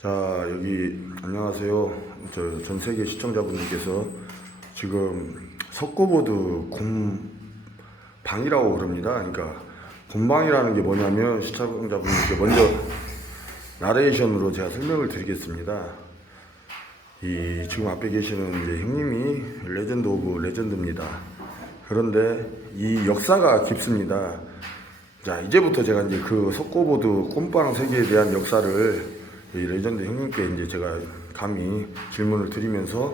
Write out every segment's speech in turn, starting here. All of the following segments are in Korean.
자, 여기 안녕하세요. 저 전 세계 시청자분들께서 지금 석고보드 곰방이라고 그럽니다. 그러니까 곰방이라는 게 뭐냐면 시청자분들께 먼저 나레이션으로 제가 설명을 드리겠습니다. 이 지금 앞에 계시는 이제 형님이 레전드 오브 레전드입니다. 그런데 이 역사가 깊습니다. 자, 이제부터 제가 이제 그 석고보드 꼼방 세계에 대한 역사를 이 레전드 형님께 이제 제가 감히 질문을 드리면서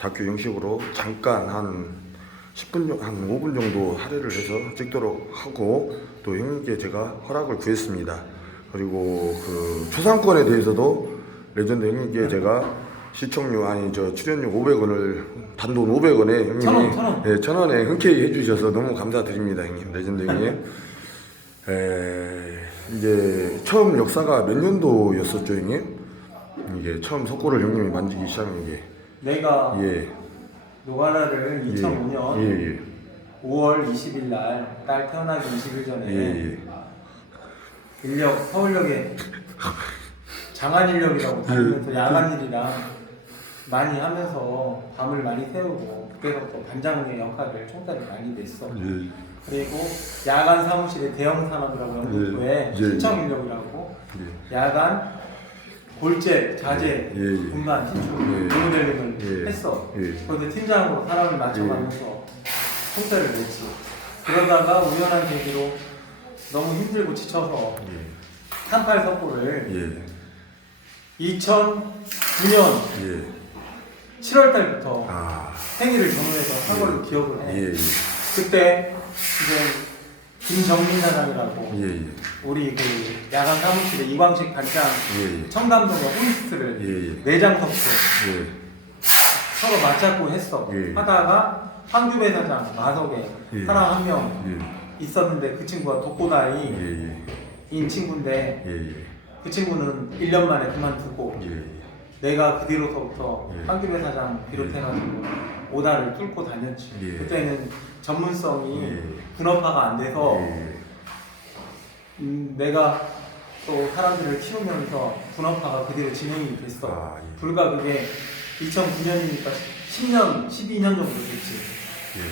다큐 형식으로 잠깐 한 10분, 한 5분 정도 할애를 해서 찍도록 하고 또 형님께 제가 허락을 구했습니다. 그리고 그 초상권에 대해서도 레전드 형님께 제가 시청료, 아니 저 출연료 500원을 단돈 500원에 형님이 천 원. 1000원에 흔쾌히 해주셔서 너무 감사드립니다, 형님. 레전드 형님. 이제 처음 역사가 몇 년도였었죠, 형님? 이게 처음 석고를 형님이 만지기 시작한 게. 내가 예. 노가다를 2005년 예. 5월 20일 날 딸 태어나기 20일 전에 예. 인력 서울역에 장안 인력이라고 다니면서 야간 일이랑 많이 하면서 밤을 많이 새우고 그때부터 반장의 역할을 총괄을 많이 냈어. 예. 그리고 야간 사무실의 대형 산업이라고 연구소에 예. 신청 인력이라고 야간 골재, 자재, 분만, 신축, 리모델링을 했어. 그런데 팀장으로 사람을 맞춰가면서 총대를 냈지. 그러다가 우연한 계기로 너무 힘들고 지쳐서 38 석고를 2009년 7월 달부터 생일을 전후해서 한 걸로 기억을 해. 그때 이제 김정민 사장이라고 우리 그 야간 사무실에 이광식 반장 청담동의 호리스트를 내장석도 서로 맞잡고 했어. 하다가 황규배 사장 마석에 사람 한 명 있었는데 그 친구가 독고다이인 친구인데 그 친구는 1년 만에 그만두고 내가 그 뒤로서부터 황규배 사장 비롯해가지고 오다를 뚫고 다녔지. 그때는 전문성이 분업화가 안 돼서 내가 또 사람들을 키우면서 분업화가 그대로 진행이 됐어. 불과 그게 2009년이니까 10년, 12년 정도 됐지.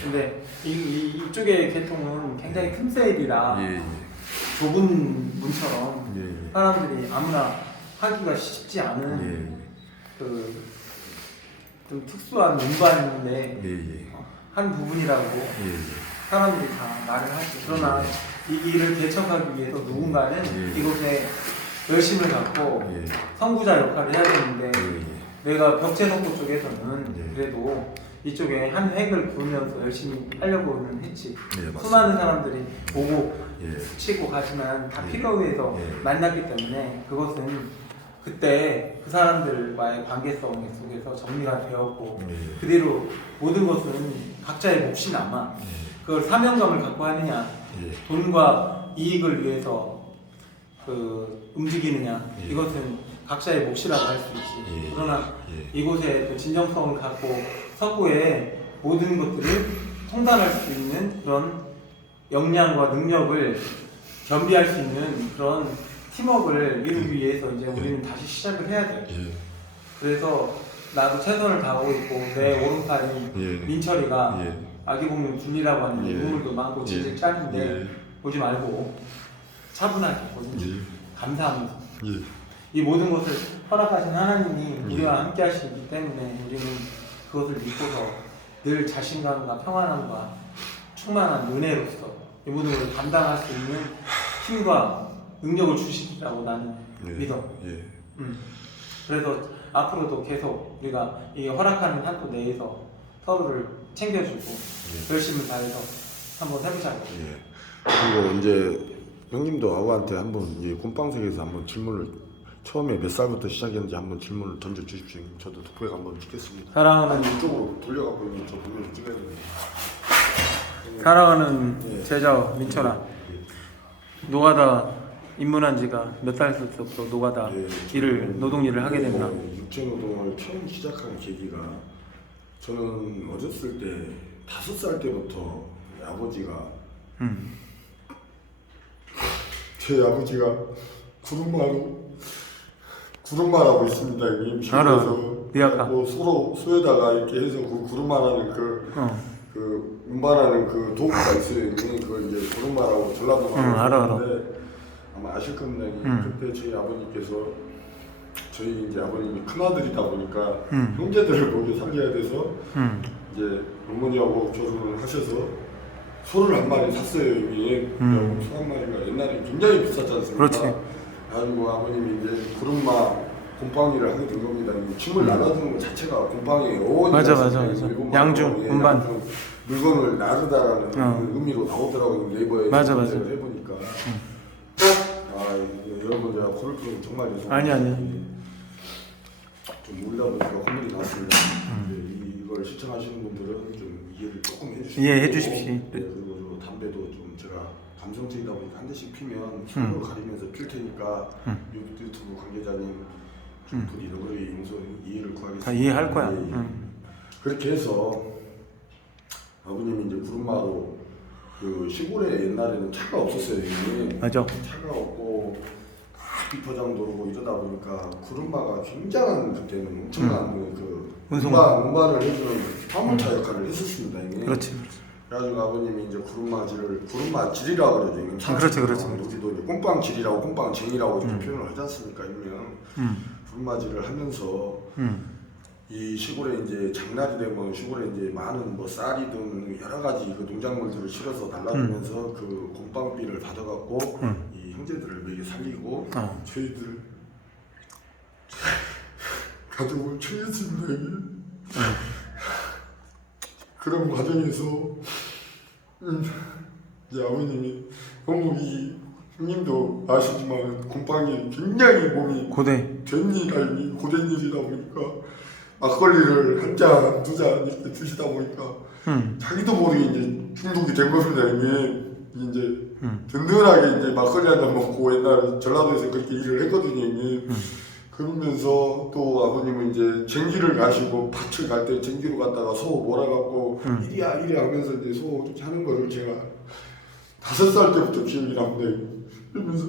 근데 이쪽의 계통은 굉장히 큰 세일이라 좁은 문처럼 사람들이 아무나 하기가 쉽지 않은 그 좀 특수한 문반인데 한 부분이라고 사람들이 다 말을 하지. 그러나 이 일을 개척하기 위해서 누군가는 이곳에 열심을 갖고 선구자 역할을 해야 되는데 내가 벽체석고 쪽에서는 그래도 이쪽에 한 획을 그으면서 열심히 하려고는 했지. 수많은 사람들이 오고 치고 가지만 다 필요에 의해서 만났기 때문에 그것은 그때 그 사람들과의 관계성 속에서 정리가 되었고 그대로 모든 것은 각자의 몫이 남아. 그걸 사명감을 갖고 하느냐, 돈과 이익을 위해서 그 움직이느냐, 이것은 각자의 몫이라고 할 수 있지. 그러나 이곳에 또 진정성을 갖고 석고의 모든 것들을 통달할 수 있는 그런 역량과 능력을 겸비할 수 있는 그런 팀워크를 이루기 위해서 이제 우리는 다시 시작을 해야 돼. 그래서 나도 최선을 다하고 있고 내 오른팔이 민철이가 아기공룡 둘리라고 하는 인물도 많고 진짜 짠인데 보지 말고 차분하게 보든지 감사하면서 이 모든 것을 허락하신 하나님이 우리와 함께 하시기 때문에 우리는 그것을 믿고서 늘 자신감과 평안함과 충만한 은혜로서 이 모든 것을 감당할 수 있는 힘과 능력을 주시리라고 나는 믿어. 그래서 앞으로도 계속 우리가 이 허락하는 한도 내에서 서로를 챙겨주고 열심을 다해서 한번 해보자고. 그리고 이제 형님도 아우한테 한번 이 곰방색에서 한번 질문을 처음에 몇 살부터 시작했는지 한번 질문을 던져 주십시오. 저도 독백 한번 찍겠습니다. 사랑하는 이쪽으로 돌려갖고 있는 저 보면 찍어야 됩니다. 사랑하는 제자 민철아, 노가다 입문한 지가 몇 살부터 노가다 노동 일을 하게 됐나? 육체노동을 처음 시작한 계기가 저는 어렸을 때 5살 때부터 아버지가 제 아버지가 구름마라고 있습니다. 형님. 알아. 시골에서 리아카. 뭐 서로 소에다가 이렇게 해서 그 구름마라는 그 운반하는 그 도구가 있어요. 형님. 그걸 이제 구름마라고 전라도 알아. 하는데 아마 아실 겁니다. 형님. 그때 저희 아버님께서 저희 이제 아버님이 큰 아들이다 보니까 형제들을 먼저 살려야 돼서 이제 어머니하고 결혼을 하셔서 소를 한 마리 샀어요. 여기 소 한 마리가 옛날에 굉장히 비쌌지 않습니까? 그렇지. 그래가지고 아버님이 이제 구름마 곰팡이를 하게 된 겁니다. 이 침을 나눠주는 것 자체가 곰팡이의 어원이 맞아. 양중, 운반. 물건을 나르다라는 그 의미로 나오더라고요. 네이버에 맞아. 검색을 해보니까. 여러분 제가 코를 정말 죄송합니다. 아니. 좀 울다 보니까 콧물이 나왔습니다. 이걸 시청하시는 분들은 좀 이해를 조금 해주시고 이해해 주십시오. 네, 그리고 저 담배도 좀 제가 감성적이다 보니까 한 대씩 피면 손으로 가리면서 필 테니까 유튜브 관계자님 좀 부디 너그러이 이해를 구하겠습니다. 다 이해할 거야. 그렇게 해서 아버님이 이제 구름마로 그 시골에 옛날에는 차가 없었어요. 이게. 맞아. 차가 없고 비포장도 오고 이러다 보니까 구름마가 굉장한 그때는 엄청난 그 운반을 해주는 화물차 역할을 했었습니다. 이게. 그렇지. 그래가지고 아버님이 이제 구름마질이라고 그러죠. 이건 차. 그렇지. 우리도 이제 꼼빵질이라고 꼼빵쟁이라고 이렇게 표현을 하지 않습니까? 일명 구름마질을 하면서 이 시골에 이제 장날이 되면 시골에 이제 많은 뭐 쌀이든 여러 가지 그 농작물들을 실어서 달라주면서 그 곰팡비를 받아갖고 이 형제들을 매게 살리고 저희들 가족을 챙겼습니다. 그런 과정에서 이제 아버님이 너무 이 형님도 아시지만 곰팡이 굉장히 몸이 고대. 된일 고된 일이다 보니까 막걸리를 한 잔, 두 잔 이렇게 드시다 보니까 자기도 모르게 이제 중독이 된 겁니다. 이제 든든하게 이제 막걸리 한 잔 먹고 옛날 전라도에서 그렇게 일을 했거든요. 그러면서 또 아버님은 이제 쟁기를 가시고 밭을 갈 때 쟁기로 갔다가 소 몰아갖고 이리야 하면서 이제 소 이렇게 하는 거를 제가 5살 때부터 기억이 납니다. 그러면서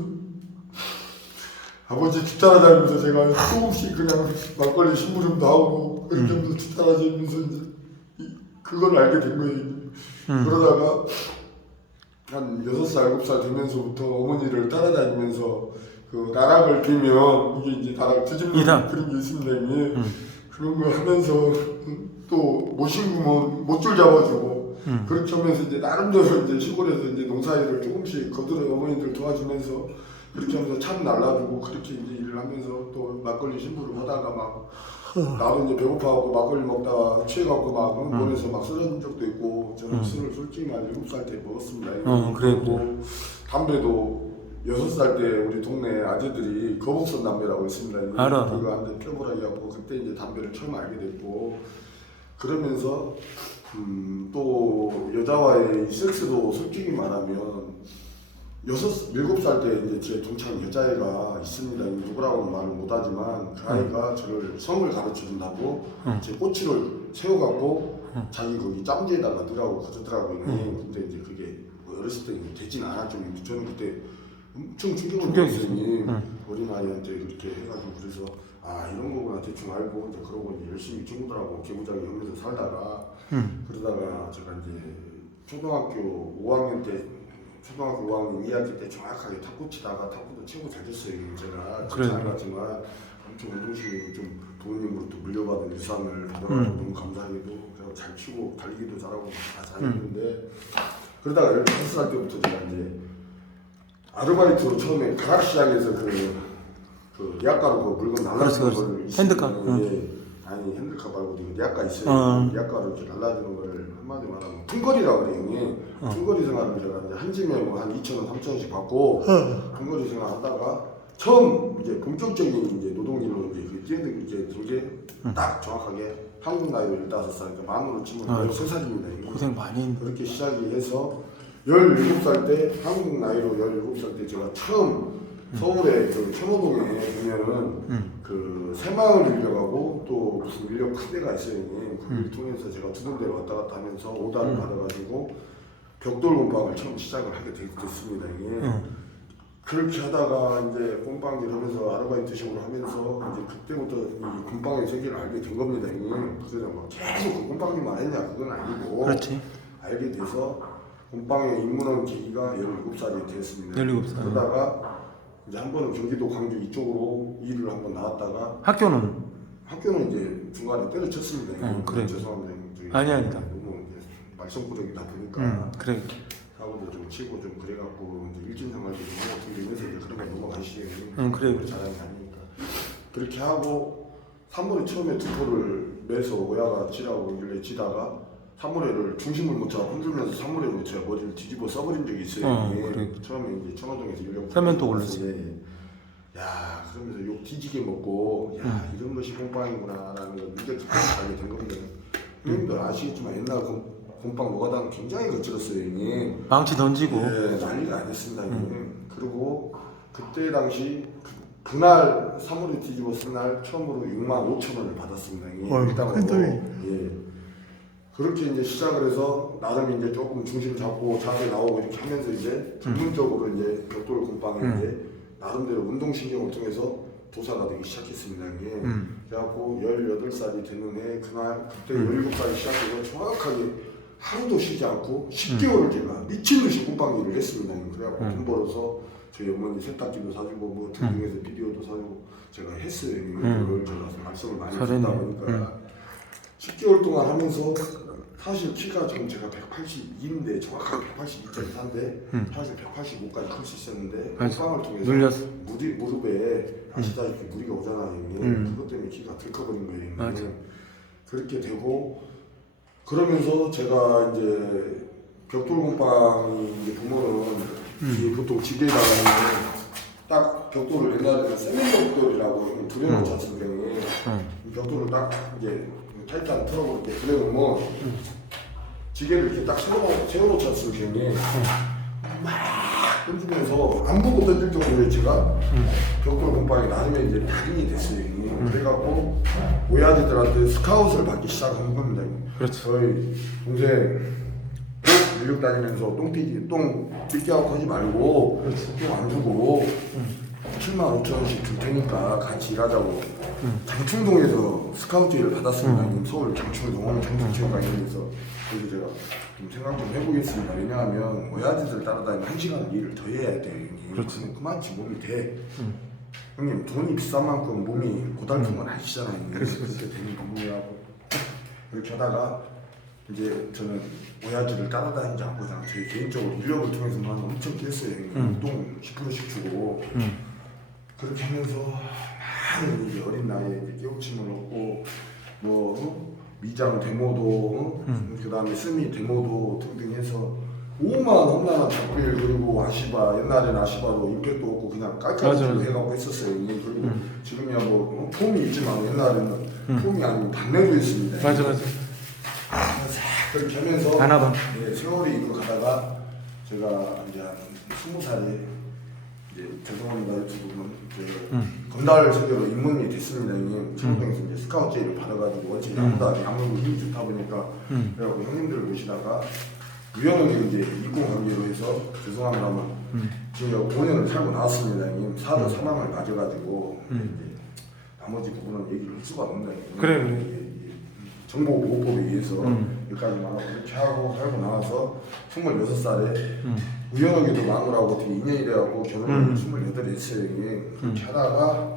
아버지 뒷따라다니면서 제가 조금씩 그냥 막걸리 심부름도 하고 그렇게 하면서 뒷따라다니면서 이제 그걸 알게 된 거예요. 그러다가 한 6살, 7살 되면서부터 어머니를 따라다니면서 그 나락을 비면 이게 이제 나락 뒤집는 그런 게 있습니다. 그런 거 하면서 또 못 심으면 못줄 잡아주고 그렇게 하면서 이제 나름대로 이제 시골에서 이제 농사일을 조금씩 거들어 어머니들 도와주면서 그렇게 하면서 참 날라주고 그렇게 이제 일을 하면서 또 막걸리 심부름 하다가 막 나도 이제 배고파갖고 막걸리 먹다가 취해갖고 막 몸에서 막 쓰러진 적도 있고 저는 술을 솔직히 한 7살 때 먹었습니다. 그리고 담배도 6살 때 우리 동네 아재들이 거북선 담배라고 있습니다. 알아. 그거 한 대 펴보라고 해갖고 그때 이제 담배를 처음 알게 됐고 그러면서 또 여자와의 섹스도 솔직히 말하면 7살 때 이제 제 동창 여자애가 있습니다. 누구라고는 말을 못하지만 그 아이가 저를 성을 가르쳐준다고 제 꼬치를 세워갖고 자기 거기 짬지에다가 넣으라고 그러더라고요. 근데 이제 그게 뭐 어렸을 때 되진 않았죠. 저는 그때 엄청 충격을 받았어요. 어린아이한테 그렇게 해가지고 그래서 이런 거구나 대충 알고 이제 그러고 이제 열심히 친구들하고 개구장이 하면서 살다가 그러다가 제가 이제 초등학교 5학년 2학년 2학기 때 정확하게 탁구 치다가 탁구도 치고 잘 됐어요. 제가 잘 갔지만 엄청 운동신경이 좀 부모님으로부터 물려받은 유산을 받아가지고 너무 감사하게도 그래서 잘 치고 달리기도 잘하고 다 잘했는데 그러다가 15살 때부터 제가 이제 아르바이트로 처음에 가락 시장에서 그 약가로 그 물건 날라주는 걸 핸드카. 아니 핸드카 말고 약가 있어요. 약가로 이렇게 날라주는 걸 한마디 말하면 퉁거리라고 그래요. 퉁거리 생활을 제가 이제 한 짐에 한 2,000원, 3,000원씩 받고 퉁거리 생활 하다가 처음 이제 본격적인 이제 노동일로 이제 뛰어든 게 정확하게 한국 나이로 15살, 그러니까 만으로 치면 13살입니다. 고생 많이 했는데. 그렇게 시작이 해서 17살 때 한국 나이로 17살 때 제가 처음 서울에 그 천호동에 보면은 그 새마을 인력하고 또 무슨 인력 크대가 있어요. 그걸 통해서 제가 두 군데를 왔다 갔다 하면서 오다를 받아가지고 벽돌 공방을 처음 시작을 하게 됐습니다. 이게 그렇게 하다가 이제 꼼빵 일하면서 아르바이트식으로 하면서 이제 그때부터 이 꼼빵의 세계를 알게 된 겁니다. 형님. 그래서 막 계속 그 꼼빵님만 했냐 그건 아니고 그렇지. 알게 돼서 꼼빵에 입문한 계기가 17살이 됐습니다. 17살. 그러다가 이제 한 번은 경기도 광주 이쪽으로 일을 한번 나왔다가 학교는 이제 중간에 때려쳤습니다. 그래. 죄송합니다. 형님. 아니다. 너무 이제 말썽꾸러기다 보니까 그래. 사고도 좀 치고 좀 그래갖고 이제 일진 생활도 좀 하고 등등해서 이제 그런 거 넘어가시죠. 그래. 자랑이 아니니까 그렇게 하고 3월에 처음에 투표를 매서 오야가 치라고 이길래 치다가 3월에를 중심을 못 잡아 흔들면서 3월에로 제가 머리를 뒤집어 써버린 적이 있어요. 그래. 처음에 이제 청와동에서 인력 세면도 올렸어. 야 그러면서 욕 뒤지게 먹고 야 이런 것이 꼼빵이구나라는 걸 이제 그때 알게 된 겁니다. 형님도 아시겠지만 옛날 곰빵 노가다는 굉장히 거칠었어요, 형님. 망치 던지고. 네, 난리가 아니었습니다, 형님. 그리고 그때 당시 그날 3월에 뒤집었을 날 처음으로 65,000원을 받았습니다, 형님. 일당으로. 예. 그렇게 이제 시작을 해서 나름 이제 조금 중심 잡고 자세 나오고 이렇게 하면서 이제 전문적으로 이제 벽돌 곰빵에 이제 나름대로 운동신경을 통해서 도사가 되기 시작했습니다, 형님. 그래갖고 18살이 되는 해 그날 그때 17살이 시작해서 정확하게 하루도 쉬지 않고 10개월을 제가 미친 듯이 꼼빵 일을 했습니다. 그래갖고 돈 벌어서 저희 어머니 세탁기도 사주고 뭐 등등해서 비디오도 사주고 제가 했어요. 이걸 제가 말씀을 많이 듣다 보니까 10개월 동안 하면서 사실 키가 좀 제가 182인데 정확하게 182.4인데 사실 185까지 클 수 있었는데 꼼빵을 통해서 늘렸어. 무릎에 아시다시피 무리가 오잖아요. 그것 때문에 키가 들커버린 거예요. 맞아. 그렇게 되고 그러면서 제가 이제 벽돌곰빵이 이제 보면은 이게 보통 집에다가 딱 벽돌을 옛날에는 세면벽돌이라고 두려놓지 않습니까? 벽돌을 딱 이제 타이트한 트럭으로 이렇게 두려놓으면 지게를 이렇게 딱 세워놓지 않습니까? 막 던지면서 안 보고 던질 정도로 제가 벽돌곰빵이 나중에 이제 달인이 됐어요. 그래갖고 오야지들한테 스카웃을 받기 시작한 겁니다. 그렇지. 저희 동생 밀육 다니면서 똥 삐끼하고 하지 말고 똥 안 주고 75,000원씩 줄 테니까 같이 일하자고 장충동에서 스카우트를 받았습니다. 서울 장충동 장충체육관에서 그래서 제가 좀 생각 좀 해보겠습니다. 왜냐하면 오야지들 따라다니면 1시간 일을 더 해야 돼. 그렇지. 그만치 몸이 돼. 형님 돈이 비싼 만큼 몸이 고달픈 건 아시잖아요. 그렇게 되는 부분이라고 이렇게 하다가 이제 저는 오야지를 따라다니지 않고 그냥 제 개인적으로 인력을 통해서만 엄청 했어요. 똥 10%씩 주고 그렇게 하면서 많은 이제 어린 나이에 이제 깨우침을 얻고 뭐 미장 데모도 그 다음에 스미 데모도 등등 해서 오만 험난한 작별 그리고 아시바 옛날에는 아시바도 임팩도 없고 그냥 깔깔이 해가고 했었어요. 그리고 지금이야 뭐 폼이 있지만 옛날에는 폼이 아니고 단내도 있습니다. 맞아. 그렇게 하면서 하나만. 네, 세월이 이거 가다가 제가 이제 한 20살에 이제 죄송합니다 유튜브는 건달 세계로 입문이 됐습니다. 형님 청동에서 이제 스카우트 제의를 받아가지고 어찌 아무래도 힘이 좋다 보니까 그래갖고 형님들을 모시다가 우연히 이제 이공 관계로 해서 죄송합니다만 지금 5년을 살고 나왔습니다. 형님 사도 사망을 맞아가지고 이제 나머지 부분은 얘기를 할 수가 없는 거예요. 그래. 정보보호법에 의해서 여기까지만 하고 이렇게 하고 살고 나와서 26살에 우연하게도 마누라하고 어떻게 인연이 돼갖고 결혼을 28에 했어요. 그렇게 하다가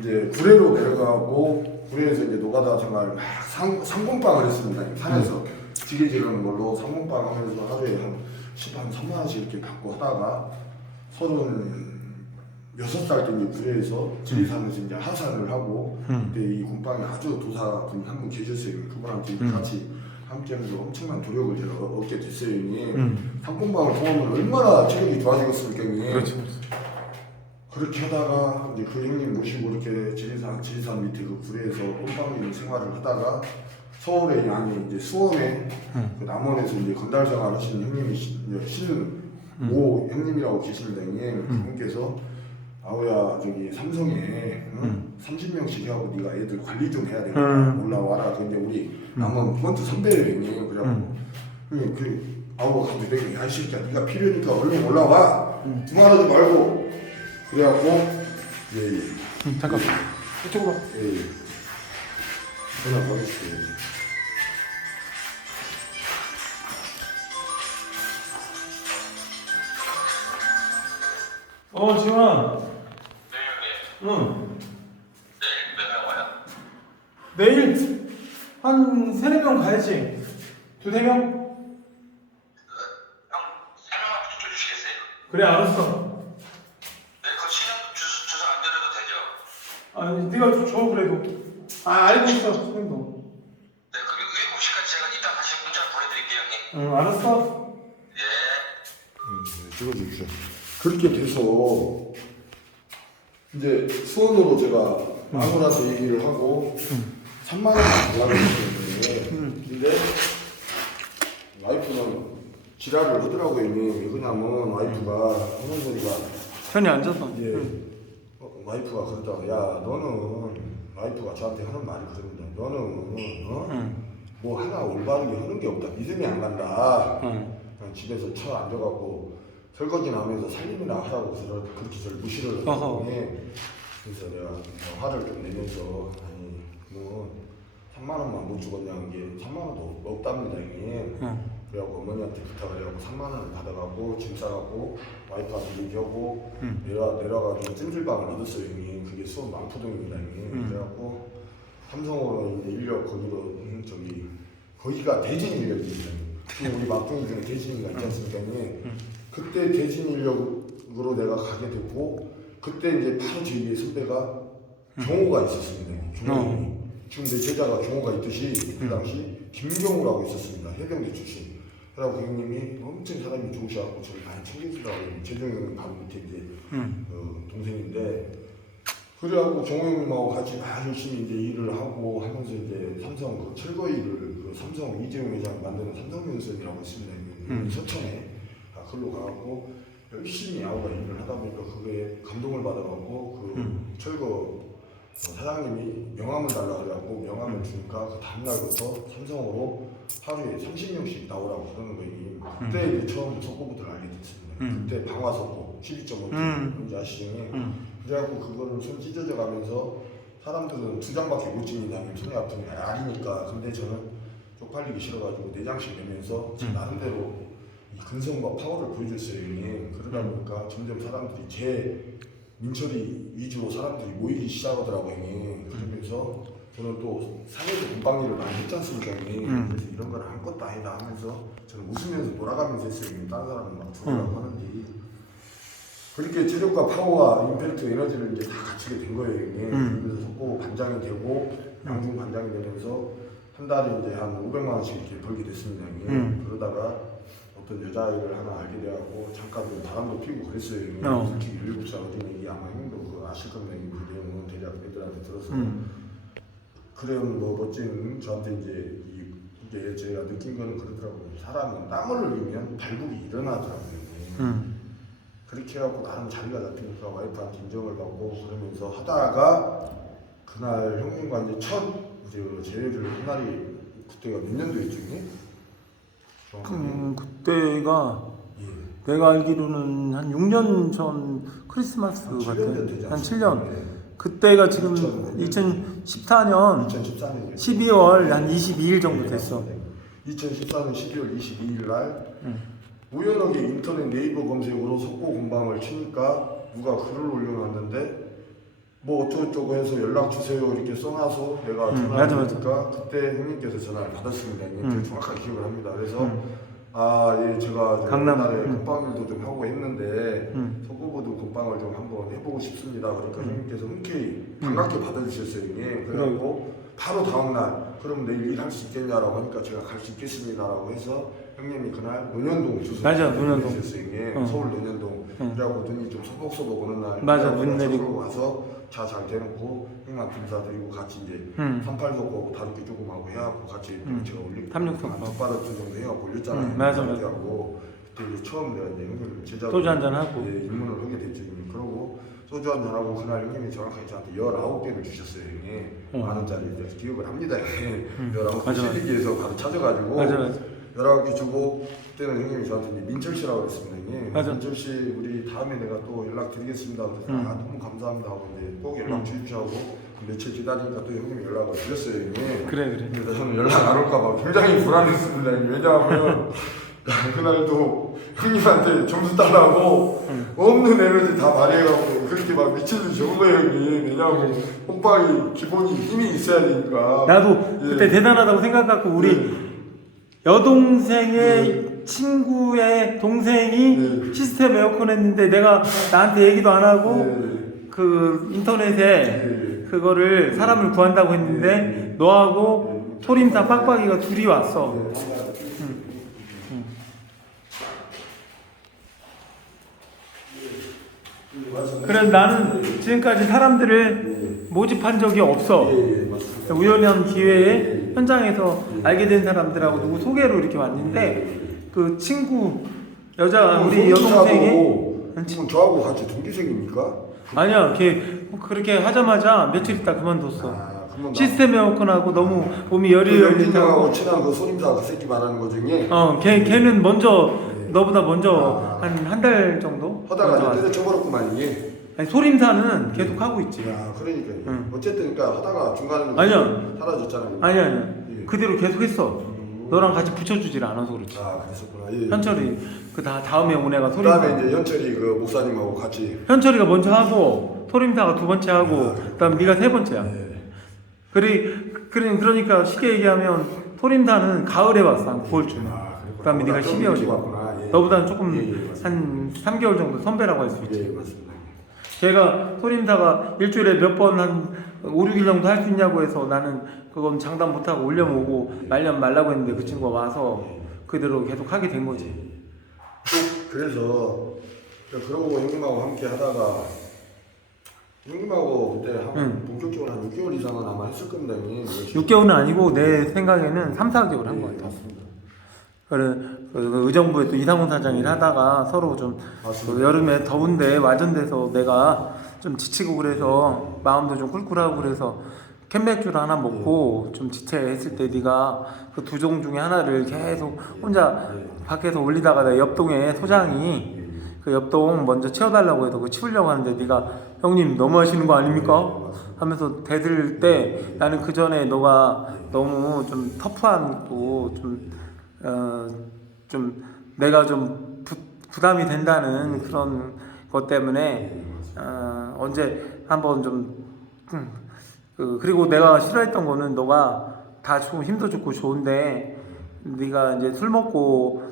이제 구례로 내려가고 구례에서 이제 노가다 생활 막 상공빵을 했습니다. 산에서 지게 지르는 걸로 상공빵 하면서 하루에 한 3만 원씩 이렇게 받고 하다가 36살 때 이제 구례에서 지리산에서 이제 하산을 하고 그때 이 곰빵에 아주 도사분이 한 분 계셨어요. 그분한테 같이 함께하면서 엄청난 도력을 제가 얻게 됐어요. 상공빵을 통하면 얼마나 체력이 좋아지겠습니까? 그렇지. 그렇게 하다가 이제 그 형님 모시고 이렇게 지리산 밑에 그 구례에서 꼼빵 생활을 하다가 서울에 아니 이제 수원에 그 남원에서 이제 건달 생활 하시는 형님이 신모 형님이라고 계십니다. 형님 그분께서 아우야 저기 삼성에 30명씩 해갖고 네가 애들 관리 좀 해야 되겠다 올라와라. 근데 우리 남원 펀트 선배예요. 형님 그래갖고 형님 아우 가도 되겠네. 야, 이 새끼야, 네가 필요니까 얼른 올라와. 두말하지 말고. 그래갖고 예. 잠깐. 이쪽으로. 와. 예. 전화 받으시고. 지훈아. 네, 응. 내일 몇 명 와요? 내일 한 3-4명 가야지. 2-3명? 형, 3명만 붙여주시겠어요? 그래, 알았어. 네, 그 신형 주소 안 드려도 되죠? 아니, 네가 좀 줘, 그래도. 알고 있어, 선생님도. 네, 그 7시까지 제가 이따 다시 문자 보내드릴게요, 형님. 응, 알았어. 예. 찍어주십시오. 그렇게 돼서 이제 수원으로 제가 마누라한테 얘기를 하고 3만 원 달라고 했는데 근데 와이프는 지랄을 하더라고요. 왜 그러냐면 와이프가 하는 소리가 편히 앉아서. 이제 와이프가 그러다가 야 너는 와이프가 저한테 하는 말이 그럽니다. 너는 뭐 하나 올바르게 하는 게 없다. 믿음이 안 간다. 그냥 집에서 쳐 앉아갖고 설거지나 하면서 살림이나 하라고 그렇게 저를 무시를 했더니 그래서 내가 화를 좀 내면서 아니 뭐 3만 원만 못 주겠냐는 게 3만 원도 없답니다 형님. 그래갖고 어머니한테 부탁을 해갖고 3만 원을 받아가고 짐 싸갖고 와이프한테 얘기하고 내려가지고 찜질방을 얻었어요 형님. 그게 수원 망포동입니다 형님. 그래갖고 삼성으로 이제 인력 거기로 거기가 대진 인력입니다. 지금 우리 막둥이 중에 대진이가 있지 않습니까 형님. 그때 대진 인력으로 내가 가게 됐고 그때 이제 바로 제 위에 선배가 경호가 있었습니다. 경호이. 지금 내 제자가 경호가 있듯이 그 당시 김경호라고 있었습니다. 해병대 출신. 그래갖고 형님이 엄청 사람이 좋으셔갖고 저를 많이 챙겨주더라고요. 재정 형님 바로 밑에 이제 동생인데 그래갖고 경호 형님하고 같이 막 열심히 이제 일을 하고 하면서 이제 삼성 그 철거 일을 그 삼성 이재용 회장 만드는 삼성면선이라고 있습니다. 서천에. 그걸로 가고 열심히 야구가 일을 하다 보니까 그게 감동을 받아갖고 그 철거 사장님이 명함을 달라 그래갖고 명함을 주니까 그 다음날부터 삼성으로 하루에 30명씩 나오라고 그러는 거예요. 그때 이제 처음 속고부터를 알게 됐습니다. 그때 방화 속고 12.5 뭔지 아시죠? 그래갖고 그거를 손 찢어져 가면서 사람들은 2장밖에 못 찍는다. 손이 아프니 알이니까. 근데 저는 쪽팔리기 싫어가지고 4장씩 내면서 제 나름대로 이 근성과 파워를 보여줬어요 형님. 그러다 보니까 점점 사람들이 제 민철이 위주로 사람들이 모이기 시작하더라고요 형님. 그러면서 저는 또 사회에서 공방일을 많이 했지 않습니까 형님. 그래서 이런 건 아무것도 아니다 하면서 저는 웃으면서 돌아가면서 했어요 형님. 다른 사람은 막 죽으라고 하는데 그렇게 체력과 파워와 임팩트 에너지를 이제 다 갖추게 된 거예요 형님. 그래서 속고 반장이 되고 양중 반장이 되면서 한 달에 이제 한 500만 원씩 이렇게 벌게 됐습니다 형님. 그러다가 어떤 여자아이를 하나 알게 돼갖고 잠깐 좀 바람도 피우고 그랬어요. 솔직히 17살 어린 얘기 아마 형도 그 아실 겁니다. 그 내용은 대략 애들한테 들어서 그런 뭐 멋진 저한테 이제 이게 제가 느낀 거는 그러더라고요. 사람은 땀을 흘리면 발굽이 일어나더라고요. 그렇게 해갖고 나름 자리가 잡히니까 와이프한테 인정을 받고 그러면서 하다가 그날 형님과 이제 첫 제외를 한 날이 그때가 몇 년도였죠? 그때가 내가 알기로는 한 6년 전 크리스마스 같아. 한 7년. 그때가 지금 2014년 12월 한 22일 정도 됐어. 2014년 12월 22일 날 우연하게 인터넷 네이버 검색으로 속고 공방을 치니까 누가 글을 올려놨는데 뭐 어쩌고저쩌고 해서 연락 주세요 이렇게 써놔서 내가 전화를 하니까 그때 형님께서 전화를 받았습니다. 형님 정확하게 기억을 합니다. 그래서 예 제가 옛날에 공방일도 좀 하고 했는데 속고보드 공방을 좀 한번 해보고 싶습니다. 그러니까 형님께서 흔쾌히 반갑게 받아주셨어요 형님. 그래갖고 바로 다음날 그럼 내일 일할 수 있겠냐라고 하니까 제가 갈 수 있겠습니다라고 해서 형님이 그날 논현동 주소 논현동 형님. 서울 논현동. 그래갖고 눈이 좀 소복소복 오는 날 눈 내리고 와서 차 잘 대놓고 형님한테 인사드리고 같이 이제 38속하고 다루기 조금 하고 해갖고 같이 제가 올리고 한 덕받았던 정도 해갖고 올렸잖아요. 맞아. 하고 그때 이제 처음 내가 이제 형님 제자로 소주 한잔 하고 입문을 하게 됐죠. 그러고 소주 한잔 하고 그날 형님이 정확하게 저한테 19개를 주셨어요 형님. 만 원짜리 기억을 합니다 형님. 19개 CD기에서 바로 찾아가지고 연락이 주고 그때는 형님이 저한테 이제 민철 씨라고 그랬습니다. 형님. 맞아. 민철 씨 우리 다음에 내가 또 연락 드리겠습니다. 그래서 아 너무 감사합니다 하고 이제 꼭 연락 주십시오 하고 며칠 기다리니까 또 형님이 연락을 드렸어요. 형님. 그래. 그래서 저는 연락 안 올까봐 굉장히 불안했습니다. 형님. 왜냐하면 그날도 형님한테 점수 따라고 없는 에너지 다 발휘해갖고 그렇게 막 미친 듯이 적은 거예요 형님. 왜냐하면 홈빵이 기본이 힘이 있어야 되니까. 나도 예. 그때 대단하다고 생각하고 우리 여동생의 친구의 동생이 시스템 에어컨 했는데 내가 나한테 얘기도 안 하고 그 인터넷에 그거를 사람을 구한다고 했는데 너하고 소림사 빡빡이가 둘이 왔어. 그래서 나는 지금까지 사람들을 모집한 적이 없어. 우연한 기회에 현장에서 알게 된 사람들하고 누구 소개로 이렇게 왔는데 그 친구 여자 우리 여동생이 저하고 같이 동기생입니까? 아니야 걔 그렇게 하자마자 며칠 있다 그만뒀어. 그러면 시스템 에어컨하고 너무 몸이 그 여리여리하고 연진형하고 친한 그 소림사 그 새끼 말하는 거 중에 걔는 먼저 너보다 먼저 한 달 정도 먼저 하다가 왔어. 이제 때려쳐버렸구만 이게. 아니, 소림사는 계속 하고 있지. 야 그러니까요. 응. 어쨌든 그러니까 하다가 중간에 아니야. 사라졌잖아요. 아니야 예. 그대로 계속 했어. 너랑 같이 붙여주질 않아서 그렇지. 아 그랬었구나. 예. 현철이 그 다음에 온 애가 그다음에 소림사. 이제 현철이 그 목사님하고 같이. 현철이가 먼저 하고 소림사가 두 번째 하고 그다음 네가 세 번째야. 예. 그러니까 쉽게 얘기하면 소림사는 가을에 왔어 한 9월쯤에. 그다음에 네가 12월에. 왔구나. 예. 너보다는 조금 예. 한 3개월 정도 선배라고 할 수 있지. 예 맞습니다. 걔가 소림사가 일주일에 몇 번 한 5, 6일 정도 할 수 있냐고 해서 나는 그건 장담 못하고 올려보고 말년 말라고 했는데 그 친구가 와서 그대로 계속 하게 된 거지. 그래서 그러고 형님하고 함께 하다가 형님하고 그때 본격적으로 한 6개월 이상은 아마 했을 겁니다. 형님. 6개월은 아니고 내 생각에는 3, 4개월 한 것 같아. 맞습니다. 그래 그 의정부에 또 이상훈 사장일 하다가 서로 좀 그 여름에 더운데 와전돼서 내가 좀 지치고 그래서 마음도 좀 꿀꿀하고 그래서 캔맥주를 하나 먹고 좀 지체했을 때 네가 그 두 종 중에 하나를 계속 혼자 밖에서 올리다가 내 옆동에 소장이 그 옆동 먼저 치워달라고 해서 그 치우려고 하는데 네가 형님 너무 하시는 거 아닙니까? 하면서 대들 때 나는 그 전에 너가 너무 좀 터프하고 좀 내가 좀 부담이 된다는 그런 것 때문에 언제 한번 좀 그리고 내가 싫어했던 거는 너가 다 좀 힘도 좋고 좋은데 네가 이제 술 먹고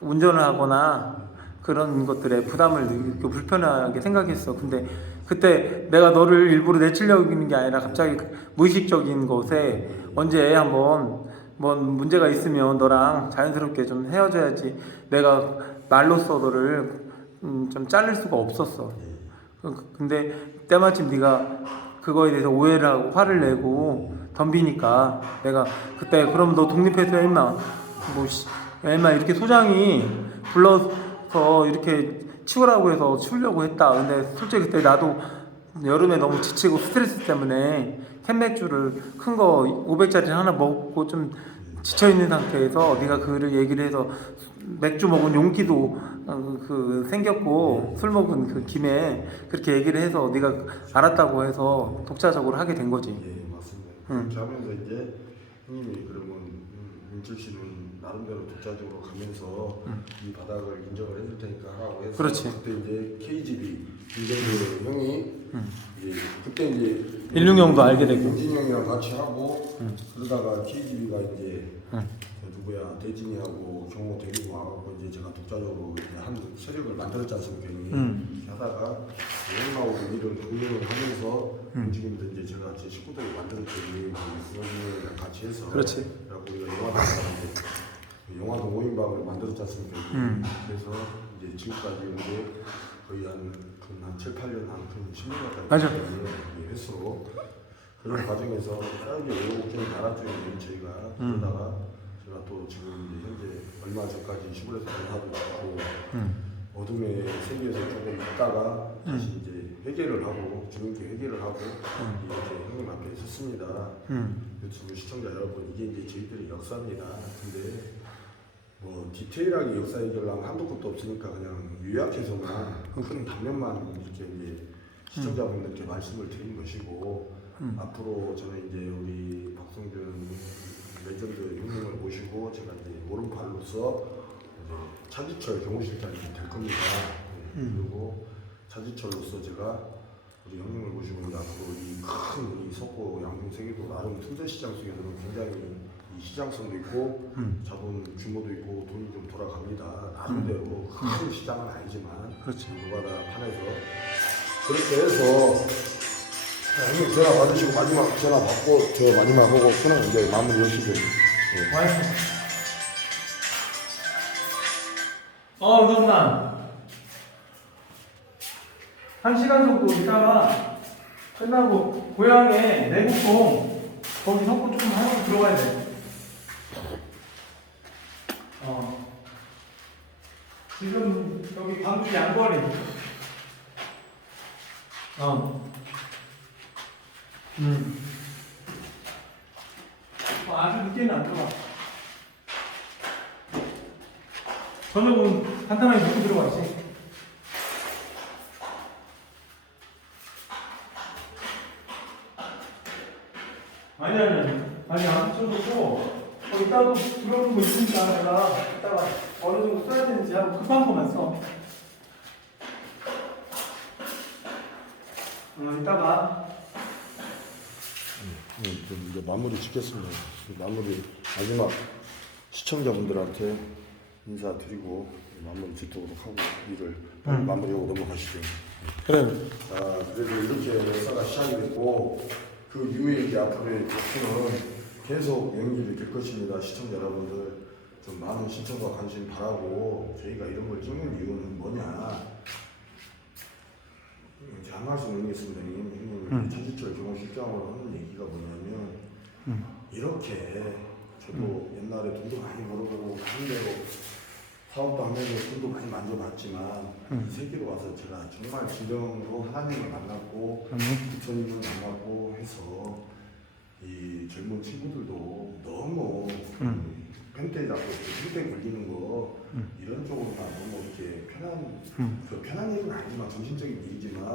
운전을 하거나 그런 것들에 부담을 느끼고 불편하게 생각했어. 근데 그때 내가 너를 일부러 내치려고 하는 게 아니라 갑자기 무의식적인 것에 언제 한번 뭐 문제가 있으면 너랑 자연스럽게 좀 헤어져야지 내가 말로써 너를 좀 자를 수가 없었어. 근데 때마침 네가 그거에 대해서 오해를 하고 화를 내고 덤비니까 내가 그때 그럼 너 독립해서 임마 임마 이렇게 소장이 불러서 이렇게 치우라고 해서 치우려고 했다. 근데 솔직히 그때 나도 여름에 너무 지치고 스트레스 때문에 캔맥주를 큰 거 500짜리 하나 먹고 좀 지쳐있는 상태에서 네가 그를 얘기를 해서 맥주 먹은 용기도 그 생겼고 술 먹은 그 김에 그렇게 얘기를 해서 네가 알았다고 해서 독자적으로 하게 된 거지. 예 맞습니다. 그렇게 하면서 이제 형님이 그러면 민철 씨는 나름대로 독자적으로 가면서 이 바닥을 인정을 해줄 테니까 하고 해서 그렇지. 그때 이제 KGB 이제 형이 이제 그때 이제 일룡형도 알게 되고 용진이 형이랑 같이 하고 그러다가 KGB가 이제 누구야 대진이하고 경호 데리고 와갖고 이제 제가 독자적으로 이제 한 세력을 만들었지 않습니까? 형이 하다가 형님하고 일을 동행을 하면서 움직이면서 이제 제가 제 식구들을 만들었더니 그거랑 같이 해서 그렇지. 그래갖고 영화도 5인방을 만들었지 않습니까? 그래서 이제 지금까지 이제 거의 한 7, 8년 한 10년 가까이 맞아. 했어. 그런 과정에서 여러 외국적인 나라 중에 저희가 그러다가 제가 또 지금 이제 현재 얼마 전까지 시골에서 전화도 받고 어둠의 세계에서 조금 있다가 다시 이제 회개를 하고 주님께 회개를 하고 이렇게 형님 앞에 섰습니다. 유튜브 시청자 여러분 이게 이제 저희들의 역사입니다. 근데 뭐 디테일하게 역사 얘기를 하면 한도 끝도 없으니까 그냥 요약해서만 큰 단면만 이렇게 이제 시청자분들께 말씀을 드린 것이고 앞으로 저는 이제 우리 박성준 레전드 형님을 모시고 제가 이제 오른팔로서 이제 차지철 경호실장이 될 겁니다. 그리고 차지철로서 제가 우리 형님을 모시고 이제 앞으로 이 석고 양동 세계도 나름 틈새 시장 속에서는 굉장히 이 시장성도 있고 자본 규모도 있고 돈이 좀 돌아갑니다. 나름대로 큰 시장은 아니지만 그렇지. 노가다 판에서 그렇게 해서 형님 전화 받으시고 마지막 전화 받고 저 마지막 하고 그냥 이제 마무리 하시고 예. 와이프. 그럼나 1시간 정도 있다가 끝나고 고향에 내국동 거기 석고 조금 하고 들어가야 돼. 지금 여기 광주 양거리. 아주 늦게는 안 들어가. 저녁은 간단하게 먹고 들어가지. 아니 안 붙여놓고 이따도 들어오는 거 있으니까 내가 이따가 어느 정도 써야 되는지 하고 급한 거만 써. 이따가 좀 이제 마무리 짓겠습니다. 마무리 마지막 시청자분들한테 인사드리고 마무리 짓도록 하고 일을 마무리하고 넘어가시죠. 그래. 자, 그래도 이렇게 역사가 시작이 됐고 그 이후에 이제 앞으로의 목표는 계속 연기를 될 것입니다. 시청자 여러분들 좀 많은 신청과 관심 바라고 저희가 이런 걸 찍는 이유는 뭐냐? 이제 한 말씀 드리겠습니다. 형님 차지철 경호실장으로 하는 얘기가 뭐냐면 이렇게 저도 옛날에 돈도 많이 벌어보고 한대로 사업도 하면서 돈도 많이 만져봤지만 이 세계로 와서 제가 정말 진정으로 하나님을 만났고 부처님을 만났고 해서 이 젊은 친구들도 너무 펜대 잡고 펜대 걸리는 거 이런 쪽으로만 너무 이렇게 편한 일은 아니지만 정신적인 일이지만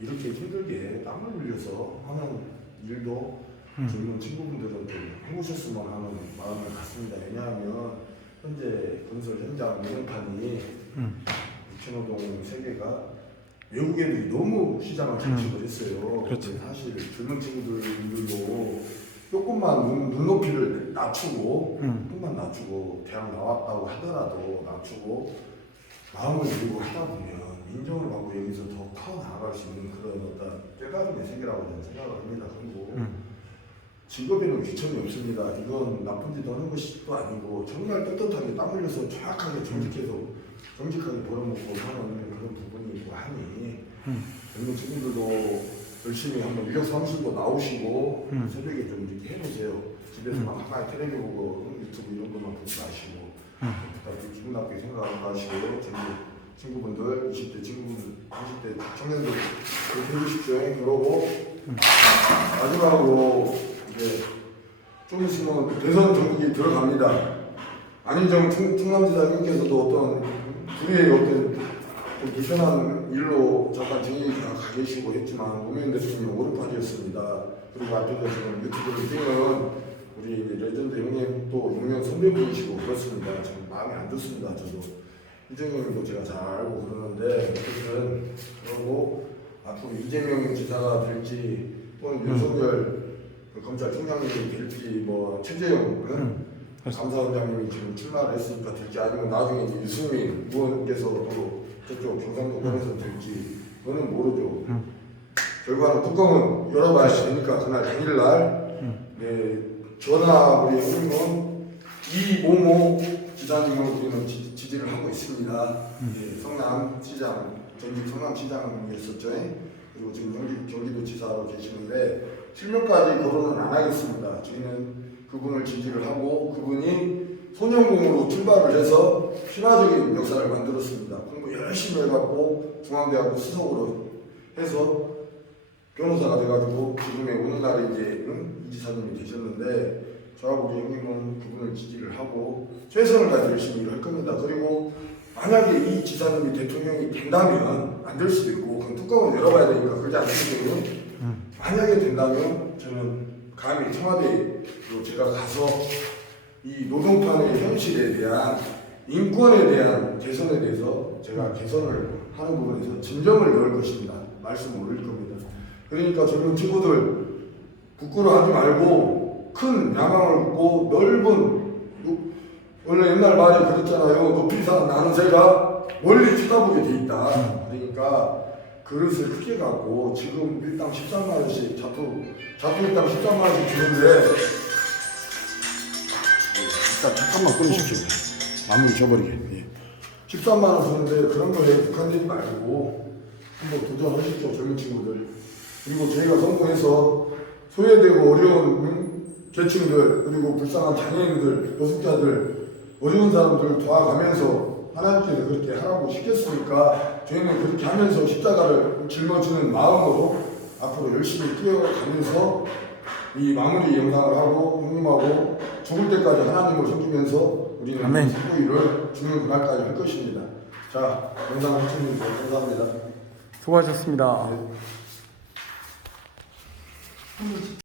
이렇게 힘들게 땀을 흘려서 하는 일도 젊은 친구분들은 좀 해보셨으면 하는 마음을 갖습니다. 왜냐하면 현재 건설 현장 운영판이 육천호동 세계가 외국 애들이 너무 시장을 장식을 했어요. 그렇지. 사실 젊은 친구들도 조금만 눈높이를 낮추고 조금만 낮추고 대학 나왔다고 하더라도 낮추고 마음을 열고 하다 보면 인정을 받고 여기서 더 커 나아갈 수 있는 그런 어떤 깨달음의 세계라고 저는 생각을 합니다. 그리고 직업에는 귀천이 없습니다. 이건 나쁜 짓 하는 것도 아니고 정말 떳떳하게 땀 흘려서 정확하게 정직하게 벌어먹고 하는 그런 부분이 있고 하니 젊은 친구들도 열심히 한번 인력 사무실도 나오시고 새벽에 좀 이렇게 해보세요. 집에서만 하나의 텔레비 보고 유튜브 이런 것만 보지 마시고 그렇게 기분 나쁘게 생각 안 하시고 젊은 친구분들, 20대 친구분들, 30대 청년들 그렇게 해주십시오. 그러고 마지막으로 이제 좀 있으면 대선 전국이 들어갑니다. 안희정 충남지사님께서도 어떤 불의의 어떤 좀 불편한 일로 잠깐 정의가 가 계시고 했지만 노무현 대통령 오른팔이었습니다. 그리고 앞에서 지금 유튜브를 찍는 우리 이제 레전드 형님 또 용명 선배분이시고 그렇습니다. 참 마음이 안 좋습니다. 저도 이재명도 제가 잘 알고 그러는데 어쨌든 그러고 앞으로 이재명 지사가 될지 또는 윤석열 검찰총장님이 될지 뭐 최재형 감사원장님이 지금 출마를 했으니까 될지 아니면 나중에 이제 유승민 의원께서 또 저쪽 경상도권에서 될지 그거는 모르죠. 결과는 뚜껑은 열어봐야 되니까 그날 당일날 전화 우리 형님은 이모모 지사님을 우리는 지지를 하고 있습니다. 성남시장 전직 성남시장이었었죠. 그리고 지금 경기도지사로 계시는데 실명까지 거론은 안 하겠습니다. 저희는 그분을 지지를 하고 그분이 소년공으로 출발을 해서 신화적인 역사를 만들었습니다. 공부 열심히 해갖고 중앙대학교 수석으로 해서 변호사가 돼가지고 지금의 오늘날에 이제 이 지사님이 되셨는데 저하고 우리 형님은 그분을 지지를 하고 최선을 다해 열심히 일할 겁니다. 그리고 만약에 이 지사님이 대통령이 된다면 안 될 수도 있고 그건 뚜껑을 열어봐야 되니까 그러지 않으면 만약에 된다면 저는 감히 청와대로 제가 가서 이 노동판의 현실에 대한 인권에 대한 개선에 대해서 제가 개선을 하는 부분에서 진정을 넣을 것입니다. 말씀 올릴 겁니다. 그러니까 젊은 친구들 부끄러워하지 말고 큰 야망을 갖고 넓은 원래 옛날 말이 그랬잖아요. 높이 산 나는 새가 멀리 쳐다보게 돼 있다. 그러니까 그릇을 크게 갖고 지금 일당 13만 원씩 자투 일당 13만 원씩 주는데 일단 잠깐만 끊으십시오. 마무리 줘버리게. 예. 13만 원 주는데 그런 거에 국한되지 말고 한번 도전하십시오. 젊은 친구들. 그리고 저희가 성공해서 소외되고 어려운 계층들 그리고 불쌍한 장애인들, 노숙자들, 어려운 사람들을 도와가면서 하나님께서 그렇게 하라고 시켰으니까 저희는 그렇게 하면서 십자가를 짊어지는 마음으로 앞으로 열심히 뛰어가면서 이 마무리 영상을 하고 형님하고 죽을 때까지 하나님을 섬기면서 우리는 아멘. 후일을 죽는 그날까지 할 것입니다. 자, 영상 시청해주셔서 감사합니다. 수고하셨습니다. 네.